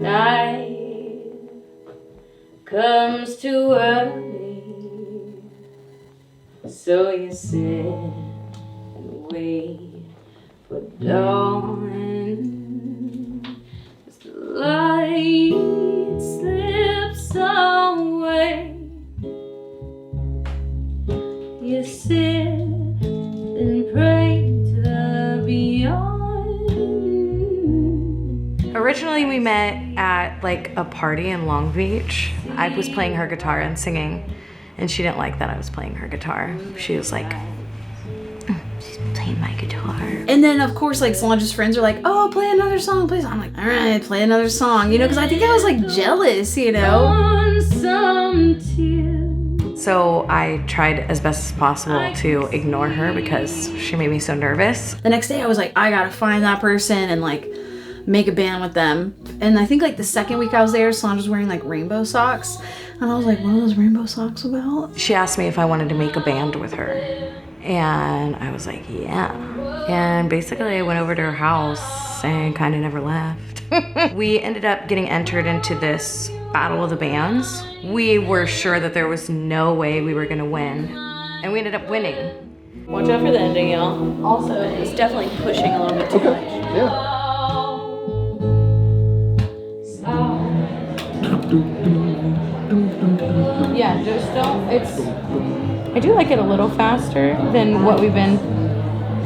Night comes too early, so you sit and wait for dawn. As the light slips away, you sit and pray to the beyond. Originally we met at like a party in Long Beach. I was playing her guitar and singing, and she didn't like that I was playing her guitar. She was like, she's playing my guitar. And then of course like Solange's friends are like, oh, play another song, please. I'm like, all right, play another song, you know, because I think I was like jealous, you know. So I tried as best as possible to ignore her because she made me so nervous. The next day I was like, I gotta find that person and like make a band with them. And I think like the second week I was there, Solange was wearing like rainbow socks. And I was like, what are those rainbow socks about? She asked me if I wanted to make a band with her. And I was like, yeah. And basically I went over to her house and kind of never left. We ended up getting entered into this battle of the bands. We were sure that there was no way we were gonna win. And we ended up winning. Watch out for the ending, y'all. Also, it's definitely pushing a little bit too much. Yeah. Yeah, just don't, I do like it a little faster than what we've been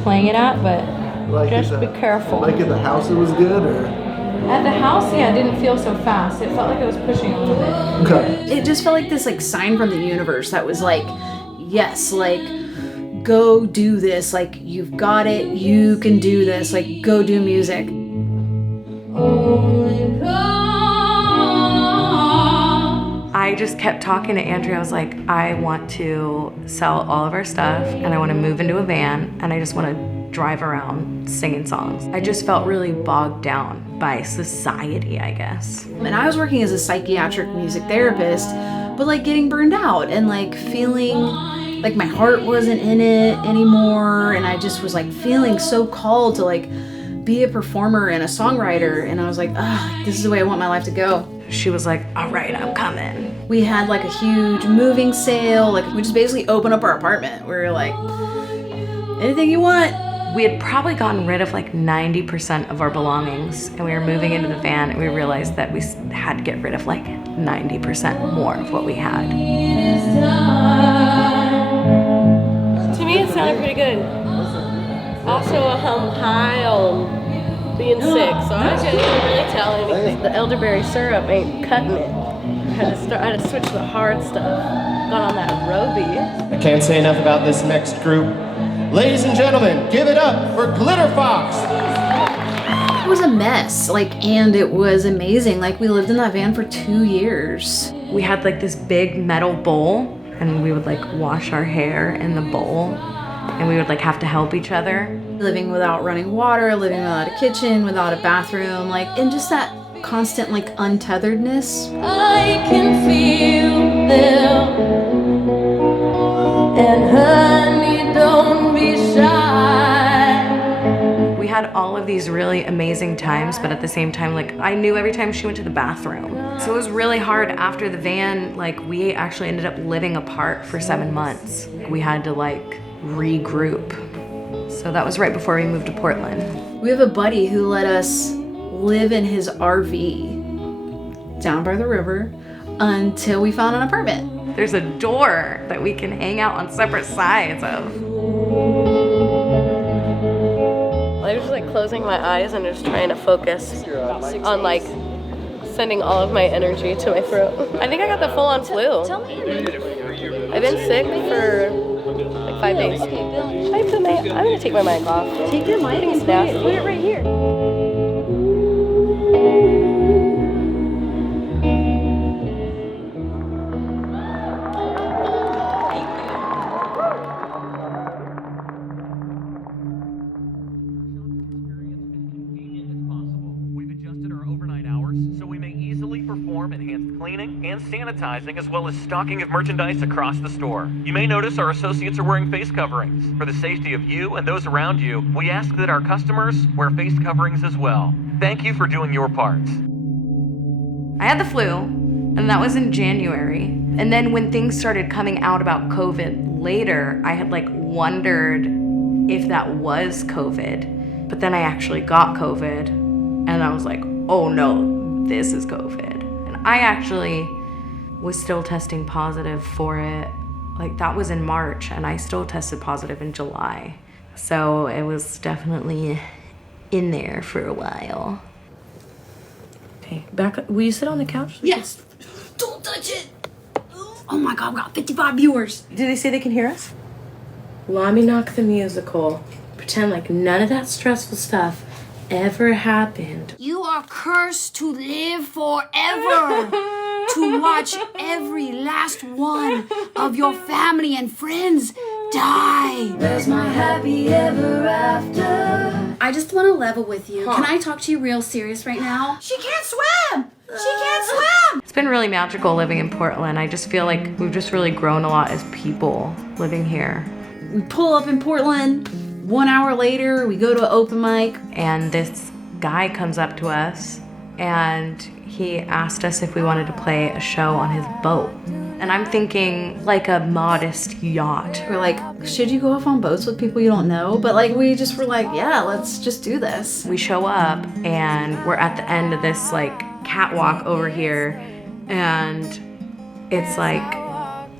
playing it at, but Like just be careful. Like at the house it was good, or? At the house, yeah, it didn't feel so fast. It felt like it was pushing a little bit. Okay. It just felt like this like sign from the universe that was like, yes, like go do this, like you've got it, you can do this, like go do music. I just kept talking to Andrea. I was like, I want to sell all of our stuff and I want to move into a van and I just want to drive around singing songs. I just felt really bogged down by society, I guess. And I was working as a psychiatric music therapist, but like getting burned out and like feeling like my heart wasn't in it anymore. And I just was like feeling so called to like be a performer and a songwriter. And I was like, ah, this is the way I want my life to go. She was like, all right, I'm coming. We had like a huge moving sale. Like we just basically opened up our apartment. We were like, anything you want. We had probably gotten rid of like 90% of our belongings and we were moving into the van and we realized that we had to get rid of like 90% more of what we had. To me, it sounded pretty good. Also, I'm high on being sick, so I couldn't even really tell anything. The elderberry syrup ain't cutting it. I had to switch to the hard stuff. Got on that Roby. I can't say enough about this next group. Ladies and gentlemen, give it up for Glitterfox! It was a mess, like, and it was amazing. Like, we lived in that van for 2 years. We had like this big metal bowl and we would like wash our hair in the bowl and we would like have to help each other. Living without running water, living without a kitchen, without a bathroom, like, and just that constant like untetheredness. I can feel them, and honey, don't be shy. We had all of these really amazing times, but at the same time, like I knew every time she went to the bathroom. So it was really hard after the van, like we actually ended up living apart for 7 months. We had to like regroup. So that was right before we moved to Portland. We have a buddy who let us live in his RV down by the river until we found an apartment. There's a door that we can hang out on separate sides of. I was just like closing my eyes and just trying to focus on like sending all of my energy to my throat. I think I got the full-on flu. I've been sick for like 5 days. I'm gonna take my mic off. Take your mic and put it right here. Enhanced cleaning and sanitizing, as well as stocking of merchandise across the store. You may notice our associates are wearing face coverings. For the safety of you and those around you, we ask that our customers wear face coverings as well. Thank you for doing your part. had the flu, and that was in January. And then when things started coming out about COVID later, I had like wondered if that was COVID. But then I actually got COVID, and I was like, oh no, this is COVID. And I actually was still testing positive for it. Like that was in March, and I still tested positive in July. So it was definitely in there for a while. Okay, back. Will you sit on the couch? Yes. Don't touch it. Oh my God, we got 55 viewers. Do they say they can hear us? Lummy Knock the Musical. Pretend like none of that stressful stuff ever happened. You are cursed to live forever. To watch every last one of your family and friends die. Where's my happy ever after? I just want to level with you. Can I talk to you real serious right now? She can't swim! She can't swim! It's been really magical living in Portland. I just feel like we've just really grown a lot as people living here. We pull up in Portland. 1 hour later, we go to an open mic. And this guy comes up to us and he asked us if we wanted to play a show on his boat. And I'm thinking like a modest yacht. We're like, should you go off on boats with people you don't know? But like, we just were like, yeah, let's just do this. We show up and we're at the end of this like catwalk over here, and it's like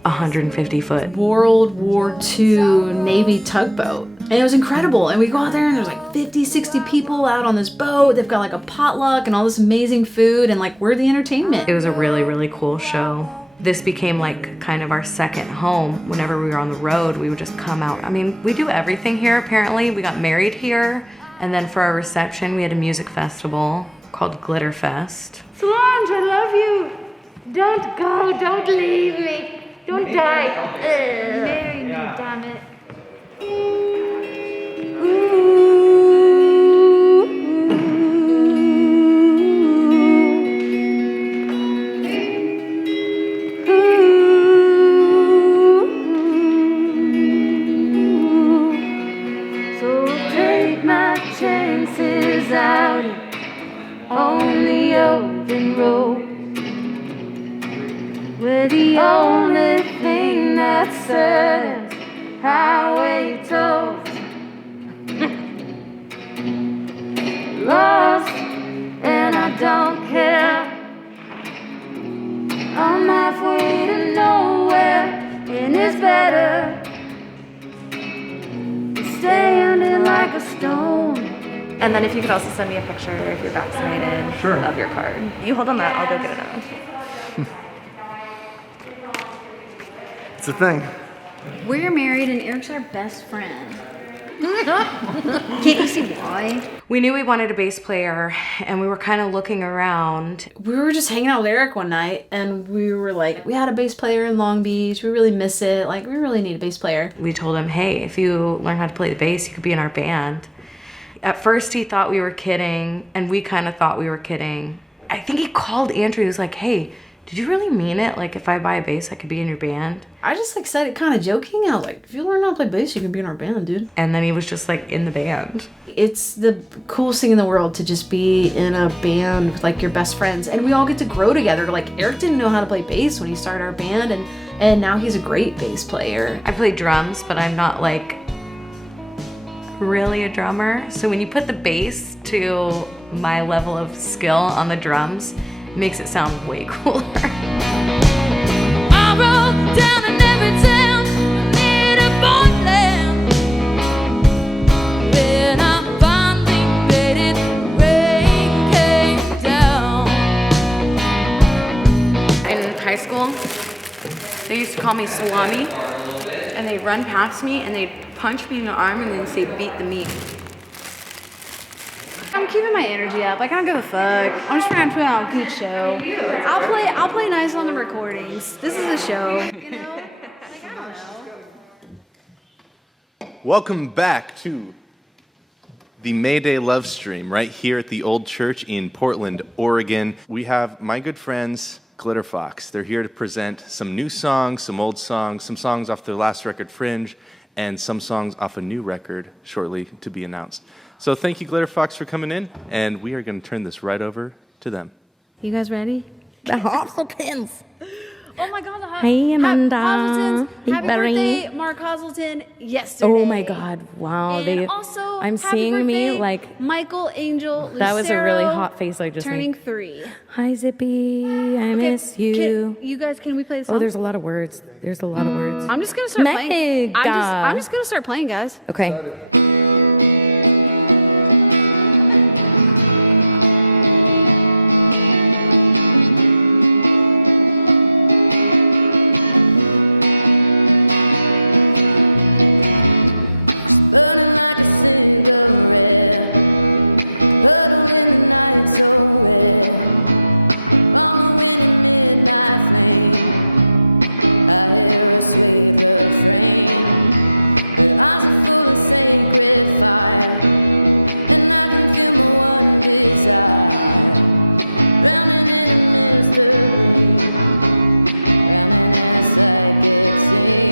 150 foot. World War II Navy tugboat. And it was incredible. And we go out there and there's like 50, 60 people out on this boat. They've got like a potluck and all this amazing food, and like we're the entertainment. It was a really, really cool show. This became like kind of our second home. Whenever we were on the road, we would just come out. I mean, we do everything here apparently. We got married here, and then for our reception, we had a music festival called Glitterfest. Solange, I love you. Don't go, don't leave me. Don't die. Marry me, damn it. So take my chances out on the open road, where the only thing that's certain highway tolls. Lost and I don't care. I'm halfway to nowhere, and it's better standing like a stone. And then if you could also send me a picture if you're vaccinated of your card. You hold on that, I'll go get it out. It's a thing. We're married and Eric's our best friend. Can't you see why? We knew we wanted a bass player, and we were kind of looking around. We were just hanging out with Eric one night, and we were like, we had a bass player in Long Beach. We really miss it. Like, we really need a bass player. We told him, hey, if you learn how to play the bass, you could be in our band. At first, he thought we were kidding, and we kind of thought we were kidding. I think he called Andrew. He was like, hey, did you really mean it? Like, if I buy a bass, I could be in your band? I just like said it kind of joking. I was like, if you learn how to play bass, you can be in our band, dude. And then he was just like in the band. It's the coolest thing in the world to just be in a band with like your best friends, and we all get to grow together. Like, Eric didn't know how to play bass when he started our band, and now he's a great bass player. I play drums, but I'm not like really a drummer. So when you put the bass to my level of skill on the drums, it makes it sound way cooler. I rode down in every town near the Portland, when I finally made it, rain came down. In high school, they used to call me Salami, and they'd run past me and they'd punch me in the arm and then say, beat the meat. I'm keeping my energy up. Like, I don't give a fuck. I'm just trying to put on a good show. I'll play nice on the recordings. This is a show. You know? Like, I don't know. Welcome back to the May Day Love Stream right here at the Old Church in Portland, Oregon. We have my good friends, Glitterfox. They're here to present some new songs, some old songs, some songs off their last record, Fringe, and some songs off a new record shortly to be announced. So thank you, Glitterfox, for coming in, and we are going to turn this right over to them. You guys ready? The Hosseltons. Oh my God, Hey, Amanda. Hazeltons. Hey, Happy Barry. birthday, Mark Hazelton, yesterday. Oh my God! Wow, And also, I'm happy seeing me birthday, like Michael Angel Lucero, that was a really hot face I just turning made. 3. Hi, Zippy. I miss you. Can we play the song? Oh, there's a lot of words. There's a lot of words. I'm just gonna start playing. Mega. I'm just gonna start playing, guys. Okay. Burning like a cigarette, huddled in the night so wet, following your midnight flame. I hear a sweet refrain. Her eyes are full of sacred fire, and I can feel my one desire, drowning in a mystery, drowning in a psychic scene.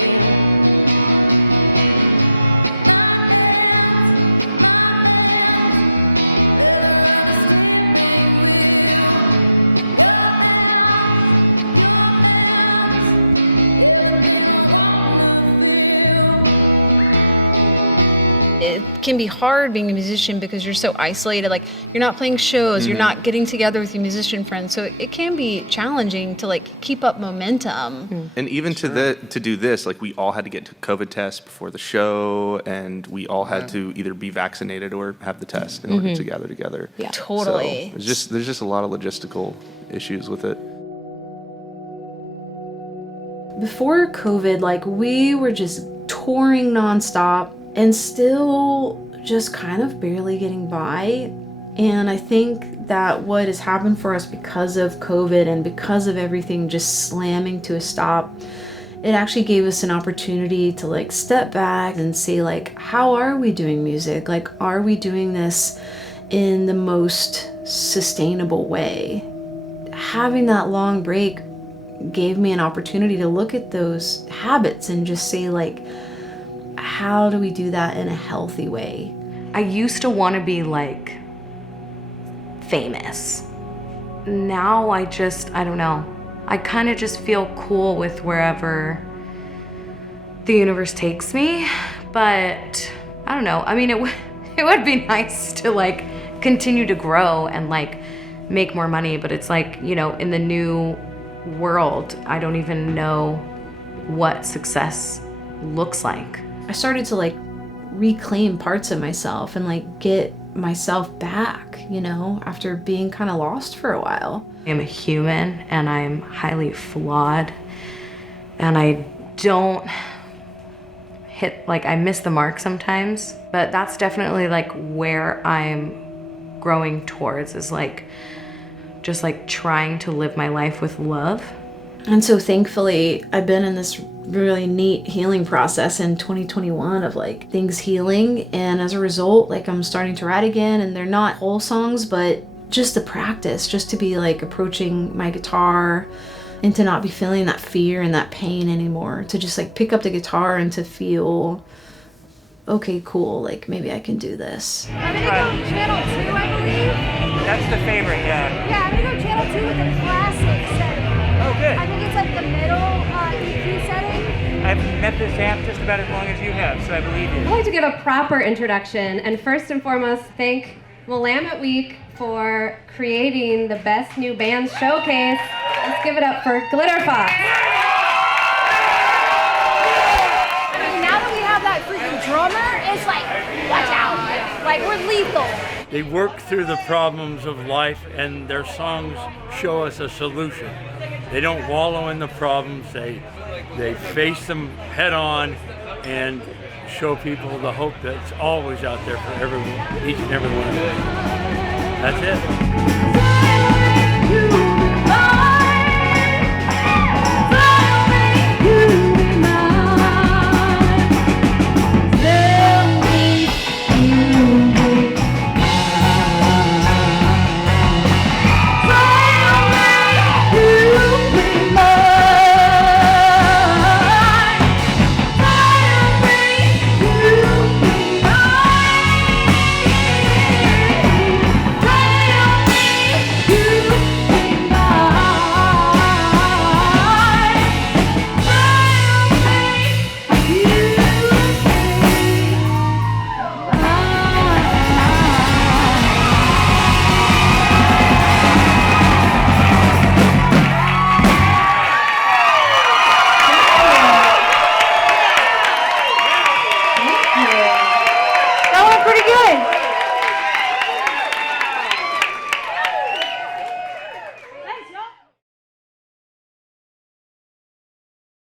Can be hard being a musician because you're so isolated. Like, you're not playing shows, you're not getting together with your musician friends, so it can be challenging to like keep up momentum. And even to do this, like we all had to get to COVID test before the show, and we all had to either be vaccinated or have the test in order to gather together. Yeah, totally. So there's just a lot of logistical issues with it. Before COVID, like, we were just touring nonstop and still just kind of barely getting by. And I think that what has happened for us because of COVID and because of everything just slamming to a stop, it actually gave us an opportunity to like step back and see like, how are we doing music? Like, are we doing this in the most sustainable way? Having that long break gave me an opportunity to look at those habits and just say like, how do we do that in a healthy way? I used to want to be like famous. Now I don't know. I kind of just feel cool with wherever the universe takes me, but I don't know. I mean, it would be nice to like continue to grow and like make more money, but it's like, you know, in the new world, I don't even know what success looks like. I started to like reclaim parts of myself and like get myself back, you know, after being kind of lost for a while. I'm a human and I'm highly flawed, and I don't hit, like, I miss the mark sometimes, but that's definitely like where I'm growing towards, is like just like trying to live my life with love. And so thankfully, I've been in this really neat healing process in 2021 of like things healing. And as a result, like I'm starting to write again, and they're not whole songs, but just the practice, just to be like approaching my guitar and to not be feeling that fear and that pain anymore. To just like pick up the guitar and to feel, okay, cool, like maybe I can do this. I'm gonna go channel 2, I believe. That's the favorite, yeah. Yeah, I'm gonna go channel 2 with the classic setting. Oh, good. I think it's like the middle EQ setting. I've met this amp just about as long as you have, so I believe you. I'd like to give a proper introduction and first and foremost thank Willamette Week for creating the best new bands showcase. Let's give it up for Glitterfox. I mean, now that we have that freaking drummer, it's like, watch out. Like, we're lethal. They work through the problems of life, and their songs show us a solution. They don't wallow in the problems, they face them head on and show people the hope that's always out there for everyone, each and every one of us. That's it.